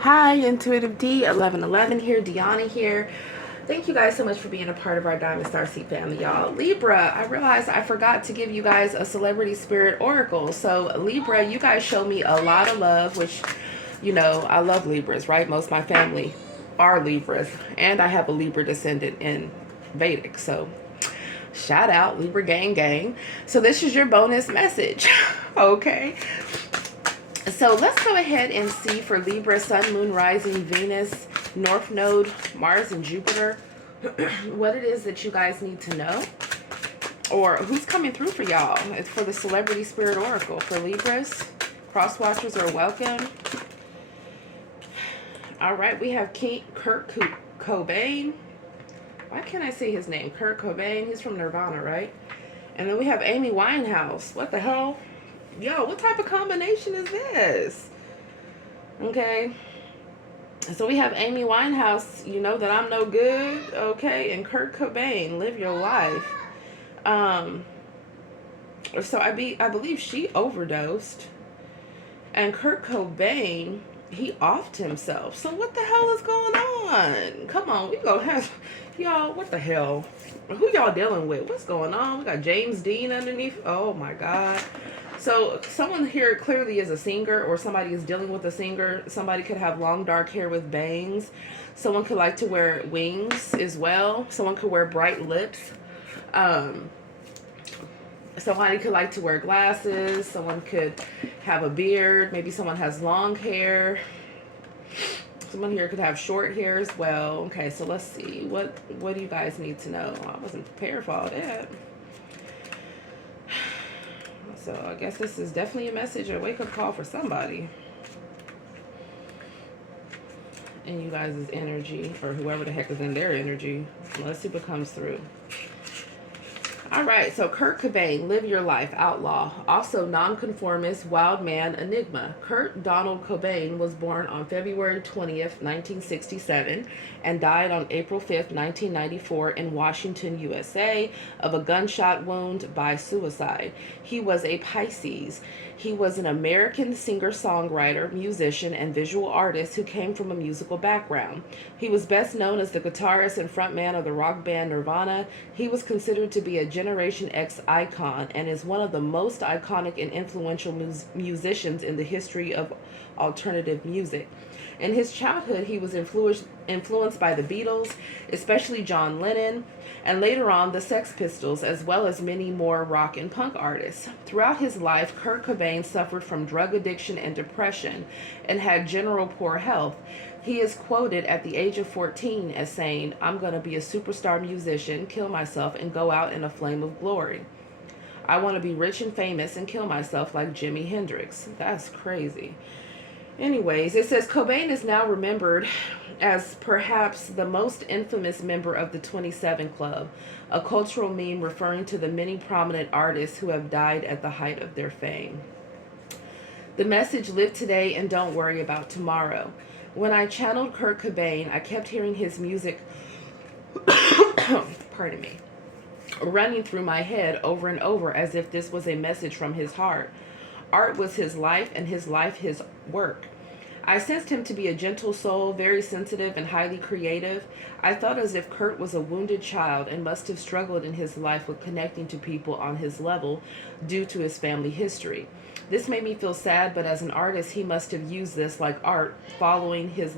Hi, Intuitive D 1111 here, Dionna here. Thank you guys so much for being a part of our Diamond Star Seed family, y'all. Libra, I realized I forgot to give you guys a celebrity spirit oracle. So, Libra, you guys show me a lot of love, which, I love Libras, right? Most of my family are Libras, and I have a Libra descendant in Vedic. So, shout out, Libra gang gang. So, this is your bonus message, okay? So let's go ahead and see for Libra, Sun, Moon, Rising, Venus, North Node, Mars, and Jupiter, what it is that you guys need to know, or who's coming through for y'all. It's for the Celebrity Spirit Oracle. For Libras, cross watchers are welcome. All right, we have Kurt Cobain. Why can't I say his name? Kurt Cobain. He's from Nirvana, right? And then we have Amy Winehouse. What the hell? Yo, what type of combination is this? Okay. So we have Amy Winehouse, you know that I'm no good, okay, and Kurt Cobain, live your life. So I believe she overdosed, and Kurt Cobain, he offed himself. So what the hell is going on? Come on, we gonna have y'all. What the hell? Who y'all dealing with? What's going on? We got James Dean underneath. Oh my God. So someone here clearly is a singer, or somebody is dealing with a singer. Somebody could have long dark hair with bangs. Someone could like to wear wings as well. Someone could wear bright lips. Somebody could like to wear glasses. Someone could have a beard. Maybe someone has long hair. Someone here could have short hair as well. Okay, so let's see. What do you guys need to know? I wasn't prepared for all that. So I guess this is definitely a message, a wake-up call for somebody. And you guys' energy, or whoever the heck is in their energy. Let's see what comes through. All right, so Kurt Cobain, live your life, outlaw. Also nonconformist, wild man, enigma. Kurt Donald Cobain was born on February 20th, 1967, and died on April 5th, 1994 in Washington, USA, of a gunshot wound by suicide. He was a Pisces. He was an American singer-songwriter, musician, and visual artist who came from a musical background. He was best known as the guitarist and frontman of the rock band Nirvana. He was considered to be a Generation X icon and is one of the most iconic and influential musicians in the history of alternative music. In his childhood, he was influenced by the Beatles, especially John Lennon, and later on the Sex Pistols, as well as many more rock and punk artists. Throughout his life, Kurt Cobain suffered from drug addiction and depression and had general poor health. He is quoted at the age of 14 as saying, "I'm going to be a superstar musician, kill myself, and go out in a flame of glory. I want to be rich and famous and kill myself like Jimi Hendrix." That's crazy. Anyways, it says Cobain is now remembered as perhaps the most infamous member of the 27 Club, a cultural meme referring to the many prominent artists who have died at the height of their fame. The message, live today and don't worry about tomorrow. When I channeled Kurt Cobain, I kept hearing his music, pardon me, running through my head over and over as if this was a message from his heart. Art was his life, and his life his work. I sensed him to be a gentle soul, very sensitive and highly creative. I felt as if Kurt was a wounded child and must have struggled in his life with connecting to people on his level due to his family history. This made me feel sad, but as an artist, he must have used this like art, following his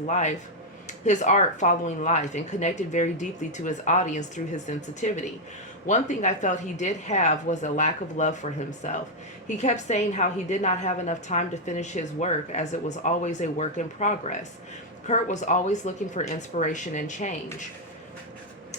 art following life, and connected very deeply to his audience through his sensitivity. One thing I felt he did have was a lack of love for himself. He kept saying how he did not have enough time to finish his work, as it was always a work in progress. Kurt was always looking for inspiration and change.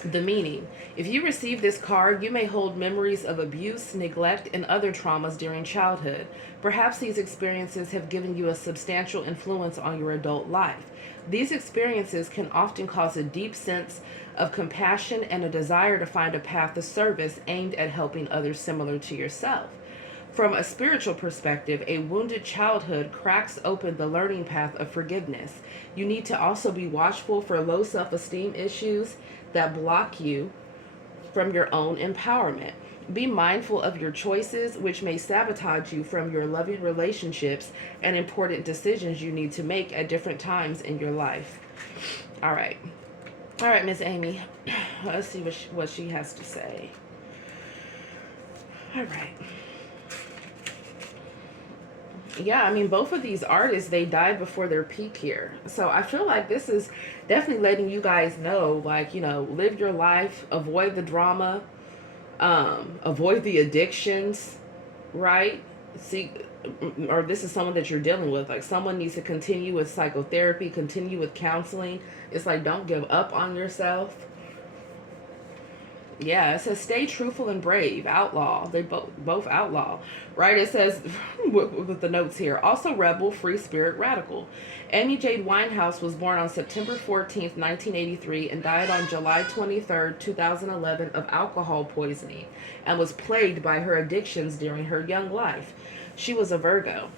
The meaning. If you receive this card, you may hold memories of abuse, neglect, and other traumas during childhood. Perhaps these experiences have given you a substantial influence on your adult life. These experiences can often cause a deep sense of compassion and a desire to find a path of service aimed at helping others similar to yourself. From a spiritual perspective, a wounded childhood cracks open the learning path of forgiveness. You need to also be watchful for low self-esteem issues that block you from your own empowerment. Be mindful of your choices, which may sabotage you from your loving relationships and important decisions you need to make at different times in your life. All right. All right, Miss Amy. Let's see what she has to say. All right. Yeah, I mean, both of these artists, they died before their peak here. So I feel like this is definitely letting you guys know, like, you know, live your life, avoid the drama, avoid the addictions, right? See, or this is someone that you're dealing with. Like, someone needs to continue with psychotherapy, continue with counseling. It's like, don't give up on yourself. Yeah, it says stay truthful and brave. Outlaw. They both outlaw, right? It says with the notes here. Also rebel, free spirit, radical. Amy Jade Winehouse was born on September 14th, 1983, and died on July 23rd, 2011, of alcohol poisoning, and was plagued by her addictions during her young life. She was a Virgo.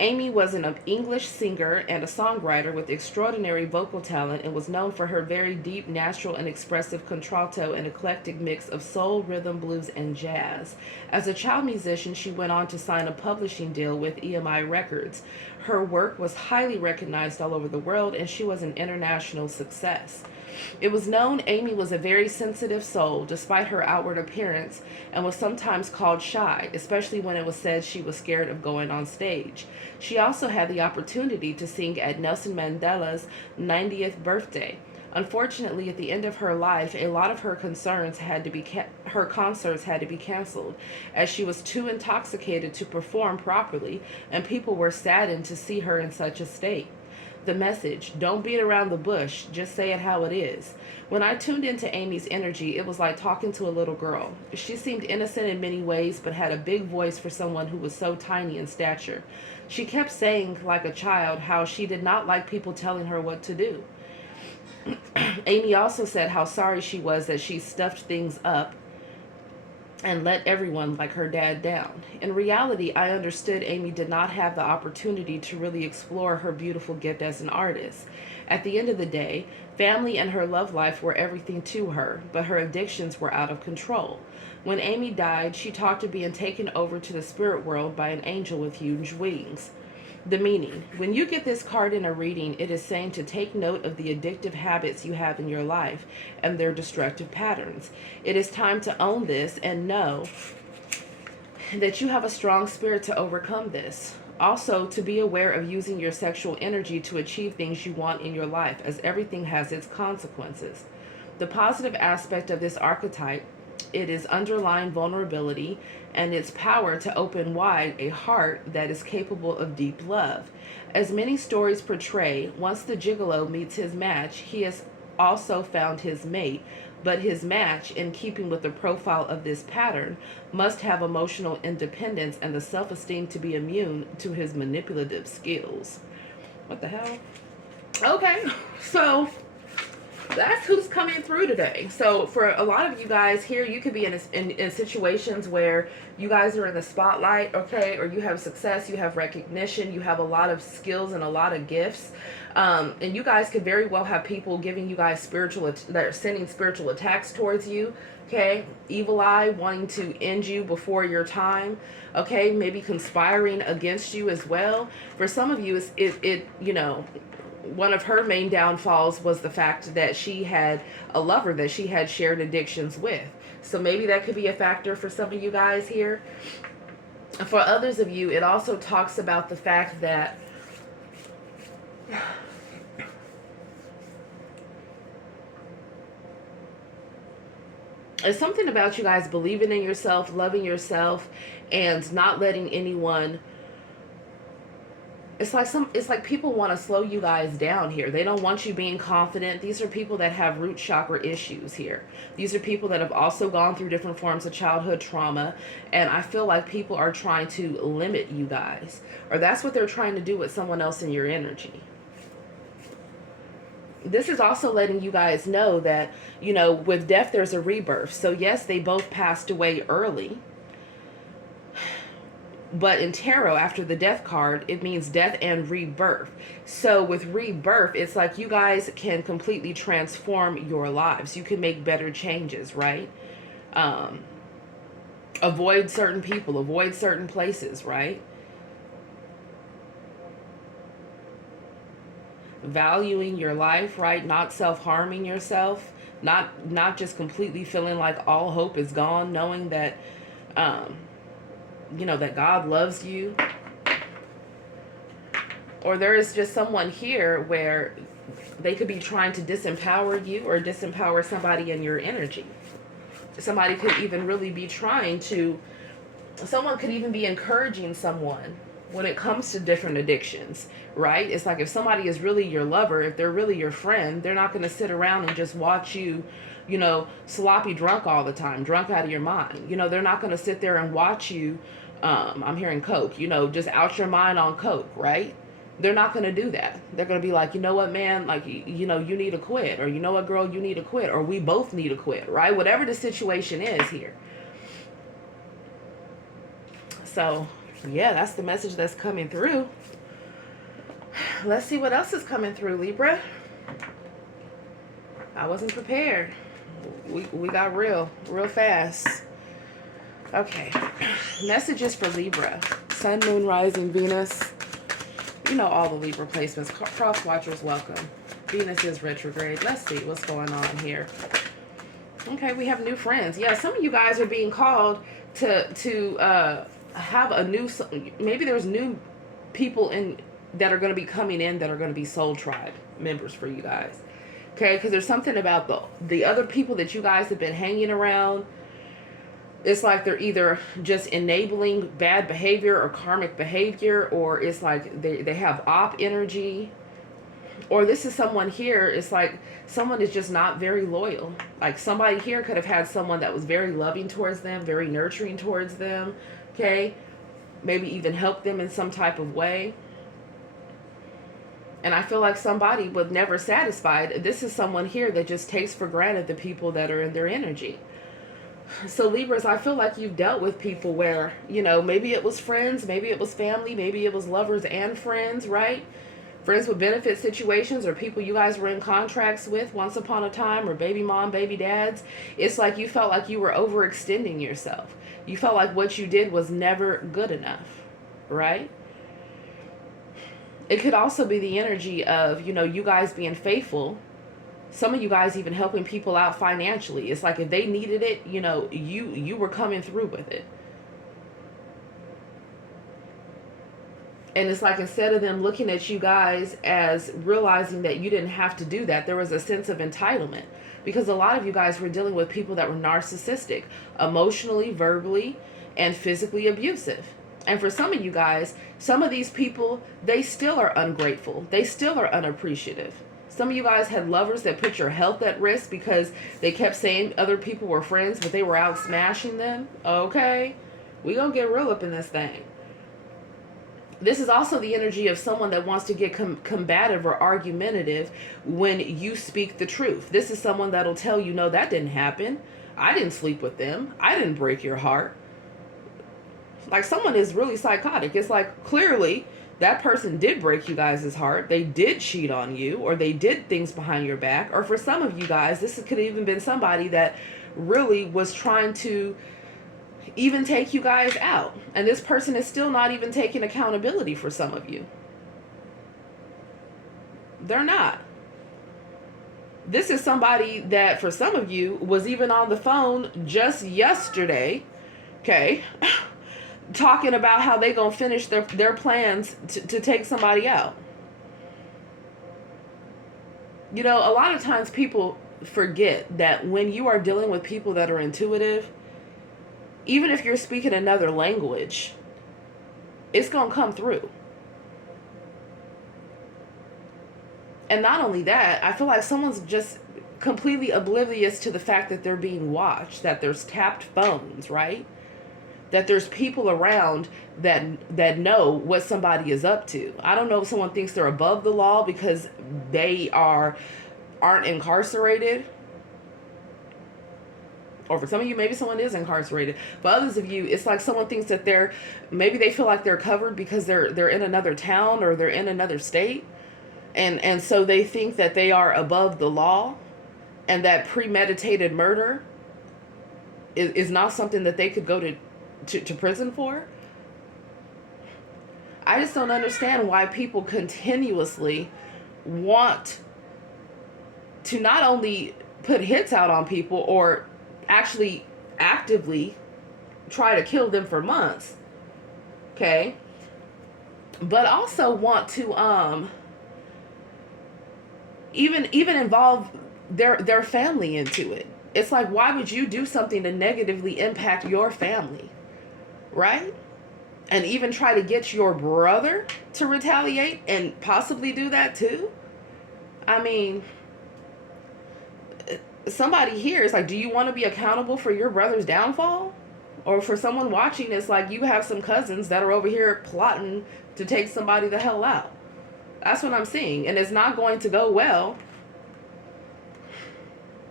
Amy was an English singer and a songwriter with extraordinary vocal talent and was known for her very deep, natural, and expressive contralto and eclectic mix of soul, rhythm, blues, and jazz. As a child musician, she went on to sign a publishing deal with EMI Records. Her work was highly recognized all over the world, and she was an international success. It was known Amy was a very sensitive soul, despite her outward appearance, and was sometimes called shy, especially when it was said she was scared of going on stage. She also had the opportunity to sing at Nelson Mandela's 90th birthday. Unfortunately, at the end of her life, a lot of her concerns had to be her concerts had to be canceled, as she was too intoxicated to perform properly, and people were saddened to see her in such a state. The message: don't beat around the bush, just say it how it is. When I tuned into Amy's energy, it was like talking to a little girl. She seemed innocent in many ways, but had a big voice for someone who was so tiny in stature. She kept saying, like a child, how she did not like people telling her what to do. Amy also said how sorry she was that she stuffed things up and let everyone like her dad down. In reality, I understood Amy did not have the opportunity to really explore her beautiful gift as an artist. At the end of the day, family and her love life were everything to her, but her addictions were out of control. When Amy died, she talked of being taken over to the spirit world by an angel with huge wings. The meaning: when you get this card in a reading, it is saying to take note of the addictive habits you have in your life and their destructive patterns. It is time to own this and know that you have a strong spirit to overcome this. Also, to be aware of using your sexual energy to achieve things you want in your life, as everything has its consequences. The positive aspect of this archetype: it is underlying vulnerability and its power to open wide a heart that is capable of deep love. As many stories portray, once the gigolo meets his match, he has also found his mate, but his match, in keeping with the profile of this pattern, must have emotional independence and the self-esteem to be immune to his manipulative skills. What the hell? Okay, so that's who's coming through today. So for a lot of you guys here, you could be in situations where you guys are in the spotlight, okay, or you have success, you have recognition, you have a lot of skills and a lot of gifts, and you guys could very well have people giving you guys that are sending spiritual attacks towards you, okay, evil eye wanting to end you before your time, okay, maybe conspiring against you as well. For some of you, it you know, one of her main downfalls was the fact that she had a lover that she had shared addictions with. So maybe that could be a factor for some of you guys here. For others of you, it also talks about the fact that it's something about you guys believing in yourself, loving yourself, and not letting anyone. It's like people want to slow you guys down here. They don't want you being confident. These are people that have root chakra issues here. These are people that have also gone through different forms of childhood trauma. And I feel like people are trying to limit you guys. Or that's what they're trying to do with someone else in your energy. This is also letting you guys know that, you know, with death, there's a rebirth. So yes, they both passed away early. But in tarot, after the death card, it means death and rebirth. So with rebirth, it's like you guys can completely transform your lives. You can make better changes, right? Avoid certain people, avoid certain places, right? Valuing your life, right? Not self-harming yourself, not just completely feeling like all hope is gone, knowing that um that God loves you. Or there is just someone here where they could be trying to disempower you or disempower somebody in your energy. Somebody could even really be someone could even be encouraging someone when it comes to different addictions, right? It's like if somebody is really your lover, if they're really your friend, they're not going to sit around and just watch you, sloppy drunk all the time, drunk out of your mind. They're not going to sit there and watch you, I'm hearing coke, just out your mind on coke, right? They're not going to do that. They're going to be like, you know what, man, like, you need to quit, or you know what, girl, you need to quit, or we both need to quit, right? Whatever the situation is here. So, yeah, that's the message that's coming through. Let's see what else is coming through, Libra. I wasn't prepared. We got real fast. Okay. Messages for Libra. Sun, Moon, Rising, Venus. All the Libra placements. Cross watchers, welcome. Venus is retrograde. Let's see what's going on here. Okay, we have new friends. Yeah, some of you guys are being called to have a new, maybe there's new people that are going to be coming in that are going to be soul tribe members for you guys. Okay, because there's something about the other people that you guys have been hanging around. It's like they're either just enabling bad behavior or karmic behavior, or it's like they have op energy. Or this is someone here, it's like someone is just not very loyal. Like somebody here could have had someone that was very loving towards them, very nurturing towards them, okay? Maybe even help them in some type of way. And I feel like somebody was never satisfied. This is someone here that just takes for granted the people that are in their energy. So Libras, I feel like you've dealt with people where, maybe it was friends, maybe it was family, maybe it was lovers and friends, right? Friends with benefit situations, or people you guys were in contracts with once upon a time, or baby mom, baby dads. It's like you felt like you were overextending yourself. You felt like what you did was never good enough, right? It could also be the energy of, you guys being faithful. Some of you guys even helping people out financially. It's like if they needed it, you were coming through with it. And it's like instead of them looking at you guys as realizing that you didn't have to do that, there was a sense of entitlement. Because a lot of you guys were dealing with people that were narcissistic, emotionally, verbally, and physically abusive. And for some of you guys, some of these people, they still are ungrateful. They still are unappreciative. Some of you guys had lovers that put your health at risk because they kept saying other people were friends, but they were out smashing them. Okay, we gonna get real up in this thing. This is also the energy of someone that wants to get combative or argumentative when you speak the truth. This is someone that'll tell you, no, that didn't happen. I didn't sleep with them. I didn't break your heart. Like someone is really psychotic. It's like clearly that person did break you guys' heart. They did cheat on you, or they did things behind your back. Or for some of you guys, this could have even been somebody that really was trying to even take you guys out. And this person is still not even taking accountability for some of you. They're not. This is somebody that for some of you was even on the phone just yesterday, okay, talking about how they gonna finish their plans to take somebody out. A lot of times people forget that when you are dealing with people that are intuitive, even if you're speaking another language, it's gonna come through. And not only that, I feel like someone's just completely oblivious to the fact that they're being watched, that there's tapped phones, right? That there's people around that know what somebody is up to. I don't know if someone thinks they're above the law because they aren't incarcerated. Or for some of you, maybe someone is incarcerated. For others of you, it's like someone thinks that maybe they feel like they're covered because they're in another town or they're in another state. And so they think that they are above the law, and that premeditated murder is not something that they could go to prison for. I just don't understand why people continuously want to not only put hits out on people or actually actively try to kill them for months, okay, but also want to even involve their family into it. It's like, why would you do something to negatively impact your family, right? And even try to get your brother to retaliate and possibly do that too? I mean, somebody here is like, do you want to be accountable for your brother's downfall? Or for someone watching, it's like you have some cousins that are over here plotting to take somebody the hell out. That's what I'm seeing. And it's not going to go well.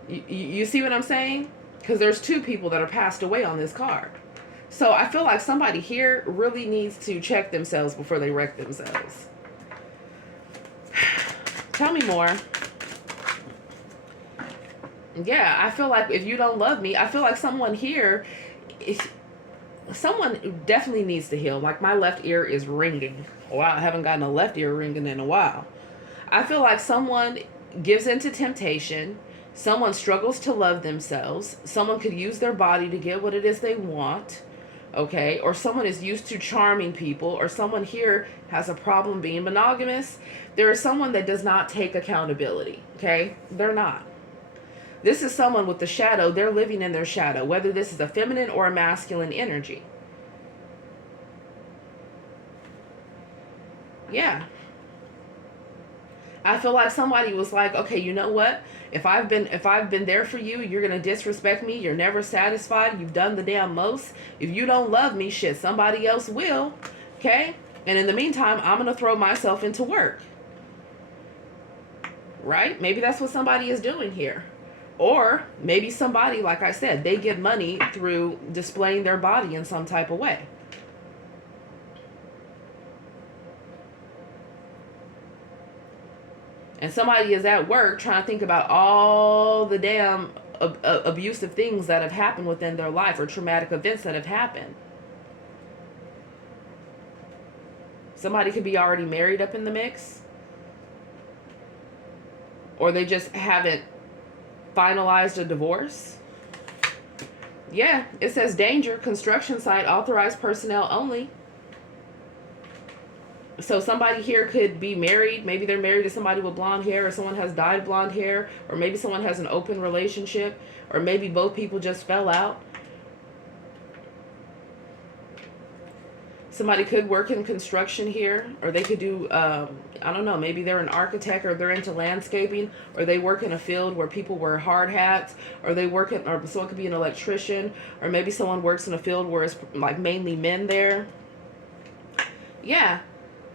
You see what I'm saying? Because there's two people that are passed away on this card. So I feel like somebody here really needs to check themselves before they wreck themselves. Tell me more. Yeah, I feel like if you don't love me, I feel like someone here, someone definitely needs to heal. Like my left ear is ringing. Wow, I haven't gotten a left ear ringing in a while. I feel like someone gives into temptation. Someone struggles to love themselves. Someone could use their body to get what it is they want. Okay, or someone is used to charming people, or someone here has a problem being monogamous. There is someone that does not take accountability. Okay, they're not. This is someone with the shadow. They're living in their shadow, whether this is a feminine or a masculine energy. Yeah. I feel like somebody was like, okay, you know what? If I've been there for you, you're going to disrespect me. You're never satisfied. You've done the damn most. If you don't love me, shit, somebody else will. Okay? And in the meantime, I'm going to throw myself into work. Right? Maybe that's what somebody is doing here. Or maybe somebody, like I said, they get money through displaying their body in some type of way. And somebody is at work trying to think about all the damn abusive things that have happened within their life or traumatic events that have happened. Somebody could be already married up in the mix. Or they just haven't finalized a divorce. Yeah, it says danger, construction site, authorized personnel only. So somebody here could be married. Maybe they're married to somebody with blonde hair, or someone has dyed blonde hair, or maybe someone has an open relationship, or maybe both people just fell out. Somebody could work in construction here, or they could do, I don't know, maybe they're an architect, or they're into landscaping, or they work in a field where people wear hard hats, or they work in, or someone could be an electrician, or maybe someone works in a field where it's like mainly men there. Yeah.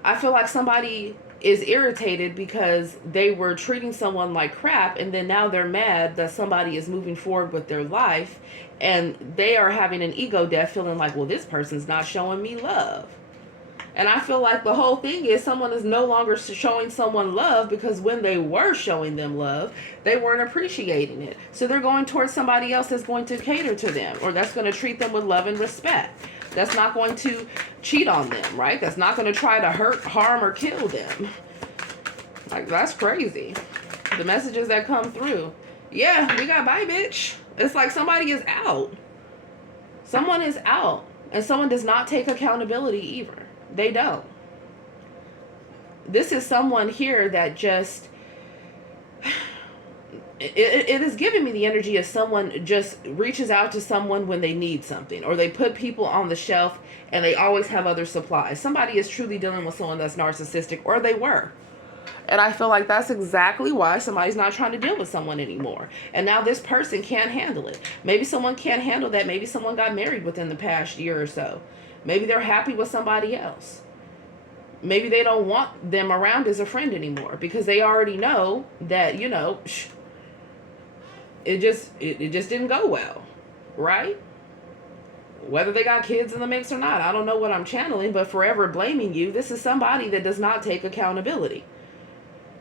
I feel like somebody is irritated because they were treating someone like crap, and then now they're mad that somebody is moving forward with their life, and they are having an ego death, feeling like, well, this person's not showing me love. And I feel like the whole thing is someone is no longer showing someone love, because when they were showing them love, they weren't appreciating it. So they're going towards somebody else that's going to cater to them, or that's going to treat them with love and respect. That's not going to cheat on them, right? That's not going to try to hurt, harm, or kill them. Like, that's crazy. The messages that come through. Yeah, we got bye, bitch. It's like somebody is out. Someone is out. And someone does not take accountability either. They don't. This is someone here that just... It is giving me the energy of someone just reaches out to someone when they need something, or they put people on the shelf and they always have other supplies. Somebody is truly dealing with someone that's narcissistic, or they were. And I feel like that's exactly why somebody's not trying to deal with someone anymore. And now this person can't handle it. Maybe someone can't handle that. Maybe someone got married within the past year or so. Maybe they're happy with somebody else. Maybe they don't want them around as a friend anymore, because they already know that, you know, it just didn't go well, right? Whether they got kids in the mix or not, I don't know what I'm channeling, but forever blaming you. This is somebody that does not take accountability.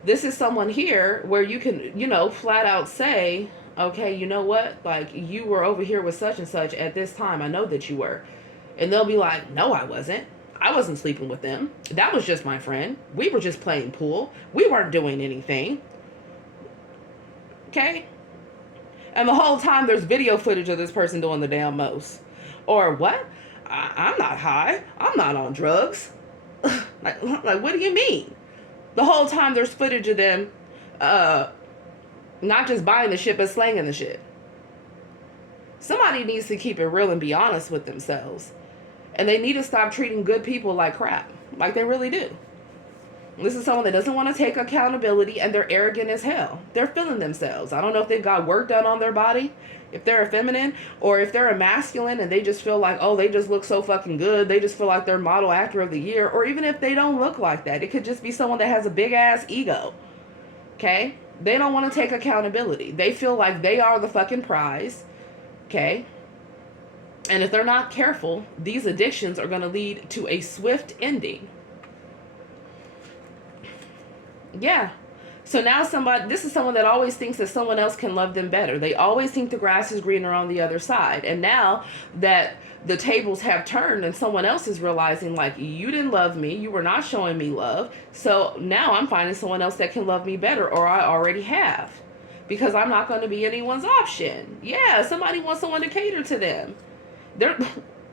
This is someone here where you can, you know, flat out say, okay, you know what? Like, you were over here with such and such at this time. I know that you were. And they'll be like, no, I wasn't. I wasn't sleeping with them. That was just my friend. We were just playing pool. We weren't doing anything. Okay? And the whole time there's video footage of this person doing the damn most. Or what? I'm not high. I'm not on drugs. like, what do you mean? The whole time there's footage of them not just buying the shit, but slanging the shit. Somebody needs to keep it real and be honest with themselves. And they need to stop treating good people like crap. Like they really do. This is someone that doesn't want to take accountability, and they're arrogant as hell. They're feeling themselves. I don't know if they've got work done on their body, if they're a feminine, or if they're a masculine and they just feel like, oh, they just look so fucking good. They just feel like they're model actor of the year. Or even if they don't look like that, it could just be someone that has a big ass ego. Okay? They don't want to take accountability. They feel like they are the fucking prize. Okay? And if they're not careful, these addictions are going to lead to a swift ending. Yeah. So now this is someone that always thinks that someone else can love them better. They always think the grass is greener on the other side. And now that the tables have turned and someone else is realizing, like, you didn't love me, you were not showing me love, so now I'm finding someone else that can love me better, or I already have, because I'm not going to be anyone's option. Yeah, somebody wants someone to cater to them. They're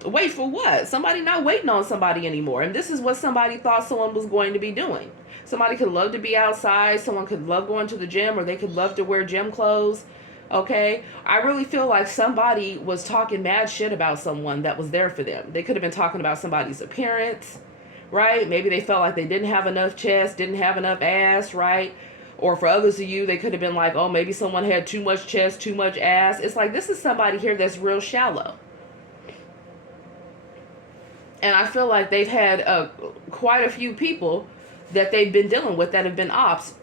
wait for what? Somebody not waiting on somebody anymore. And this is what somebody thought someone was going to be doing. Somebody could love to be outside. Someone could love going to the gym, or they could love to wear gym clothes. Okay? I really feel like somebody was talking mad shit about someone that was there for them. They could have been talking about somebody's appearance, right? Maybe they felt like they didn't have enough chest, didn't have enough ass, right? Or for others of you, they could have been like, oh, maybe someone had too much chest, too much ass. It's like, this is somebody here that's real shallow. And I feel like they've had quite a few people that they've been dealing with that have been ops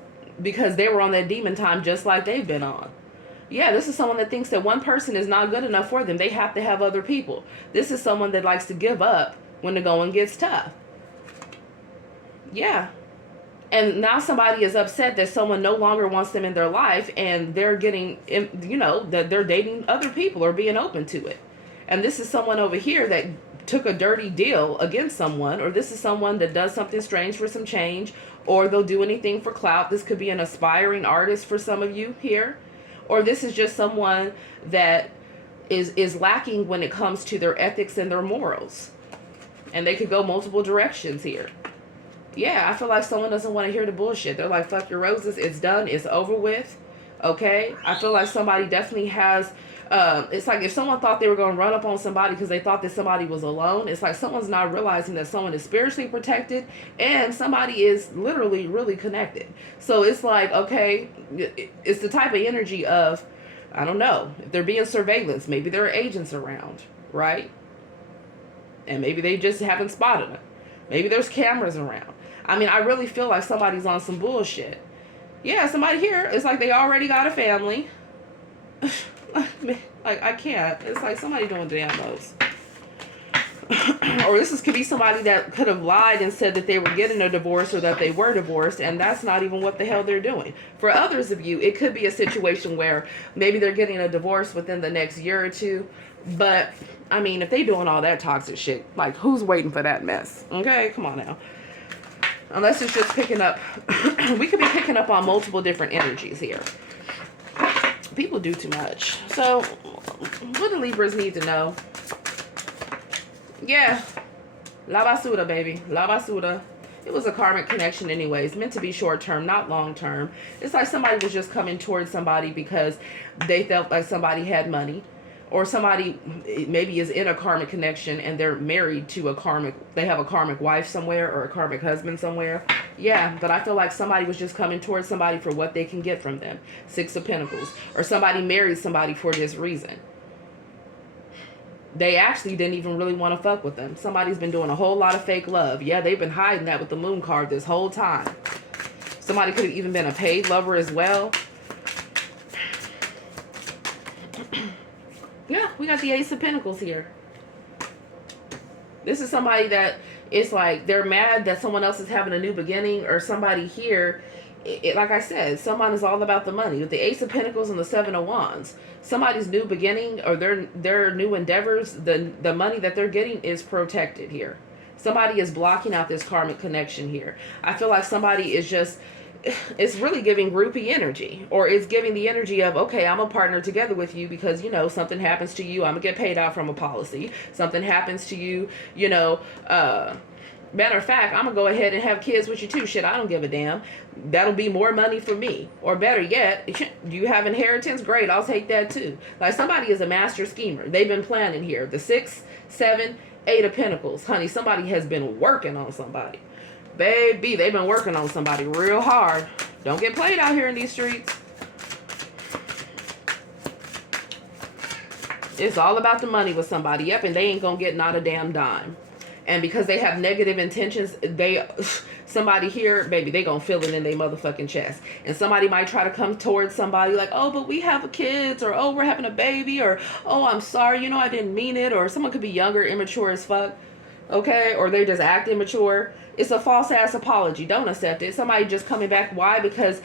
because they were on that demon time just like they've been on. Yeah, this is someone that thinks that one person is not good enough for them. They have to have other people. This is someone that likes to give up when the going gets tough. Yeah. And now somebody is upset that someone no longer wants them in their life, and they're getting, you know, that they're dating other people or being open to it. And this is someone over here that took a dirty deal against someone, or this is someone that does something strange for some change, or they'll do anything for clout. This could be an aspiring artist for some of you here, or this is just someone that is lacking when it comes to their ethics and their morals, and they could go multiple directions here. Yeah, I feel like someone doesn't want to hear the bullshit. They're like, fuck your roses, it's done, it's over with. Okay, I feel like somebody definitely has it's like if someone thought they were going to run up on somebody because they thought that somebody was alone, it's like someone's not realizing that someone is spiritually protected and somebody is literally really connected. So it's like, okay, it's the type of energy of, I don't know, if they're being surveillance, maybe there are agents around, right? And maybe they just haven't spotted them. Maybe there's cameras around. I mean, I really feel like somebody's on some bullshit. Yeah, somebody here, it's like they already got a family. Like, I can't. It's like somebody doing damn most. Or could be somebody that could have lied and said that they were getting a divorce or that they were divorced, and that's not even what the hell they're doing. For others of you, it could be a situation where maybe they're getting a divorce within the next year or two. But, I mean, if they doing all that toxic shit, like, who's waiting for that mess? Okay, come on now. Unless it's just picking up, we could be picking up on multiple different energies here. People do too much. So, what do Libras need to know? Yeah. La basura, baby. La basura. It was a karmic connection anyways. Meant to be short term, not long term. It's like somebody was just coming towards somebody because they felt like somebody had money. Or somebody maybe is in a karmic connection and they're married to they have a karmic wife somewhere or a karmic husband somewhere. Yeah, but I feel like somebody was just coming towards somebody for what they can get from them. 6 of Pentacles. Or somebody married somebody for this reason. They actually didn't even really want to fuck with them. Somebody's been doing a whole lot of fake love. Yeah, they've been hiding that with the moon card this whole time. Somebody could have even been a paid lover as well. Yeah, we got the Ace of Pentacles here. This is somebody that It's like they're mad that someone else is having a new beginning, or somebody here. Like I said, someone is all about the money. With the Ace of Pentacles and the Seven of Wands, somebody's new beginning or their new endeavors, the money that they're getting is protected here. Somebody is blocking out this karmic connection here. I feel like somebody is just, it's really giving groupie energy, or it's giving the energy of, okay, I'm a partner together with you because, you know, something happens to you, I'm gonna get paid out from a policy. Something happens to you, you know, matter of fact, I'm gonna go ahead and have kids with you too. Shit, I don't give a damn. That'll be more money for me. Or better yet, do you have inheritance? Great, I'll take that too. Like, somebody is a master schemer. They've been planning here. The 6, 7, 8 of Pentacles. Honey, somebody has been working on somebody. Baby, they've been working on somebody real hard. Don't get played out here in these streets. It's all about the money with somebody. Yep, and they ain't gonna get not a damn dime. And because they have negative intentions, somebody here, baby, they gonna feel it in their motherfucking chest. And somebody might try to come towards somebody like, oh, but we have kids, or oh, we're having a baby, or oh, I'm sorry, you know, I didn't mean it. Or someone could be younger, immature as fuck, okay? Or they just act immature. It's a false ass apology. Don't accept it. Somebody just coming back. Why? Because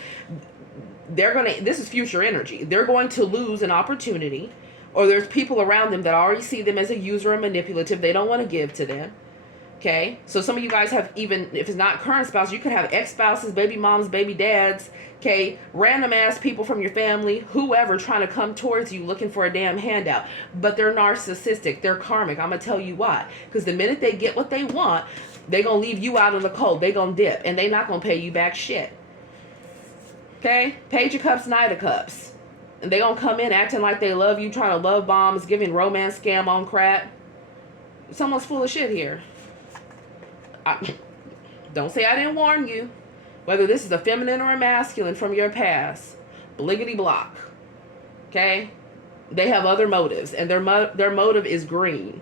they're gonna, this is future energy. They're going to lose an opportunity, or there's people around them that already see them as a user and manipulative. They don't want to give to them. Okay, so some of you guys have, even if it's not current spouse, you could have ex-spouses, baby moms, baby dads, okay, random ass people from your family, whoever, trying to come towards you looking for a damn handout. But they're narcissistic, they're karmic. I'm gonna tell you why. Because the minute they get what they want, they're gonna leave you out in the cold. They're gonna dip, and they're not gonna pay you back shit. Okay, Page of Cups, Knight of Cups. And they gonna come in acting like they love you, trying to love bombs, giving romance scam on crap. Someone's full of shit here. Don't say I didn't warn you. Whether this is a feminine or a masculine from your past, bliggity block. Okay, they have other motives, and their motive is green.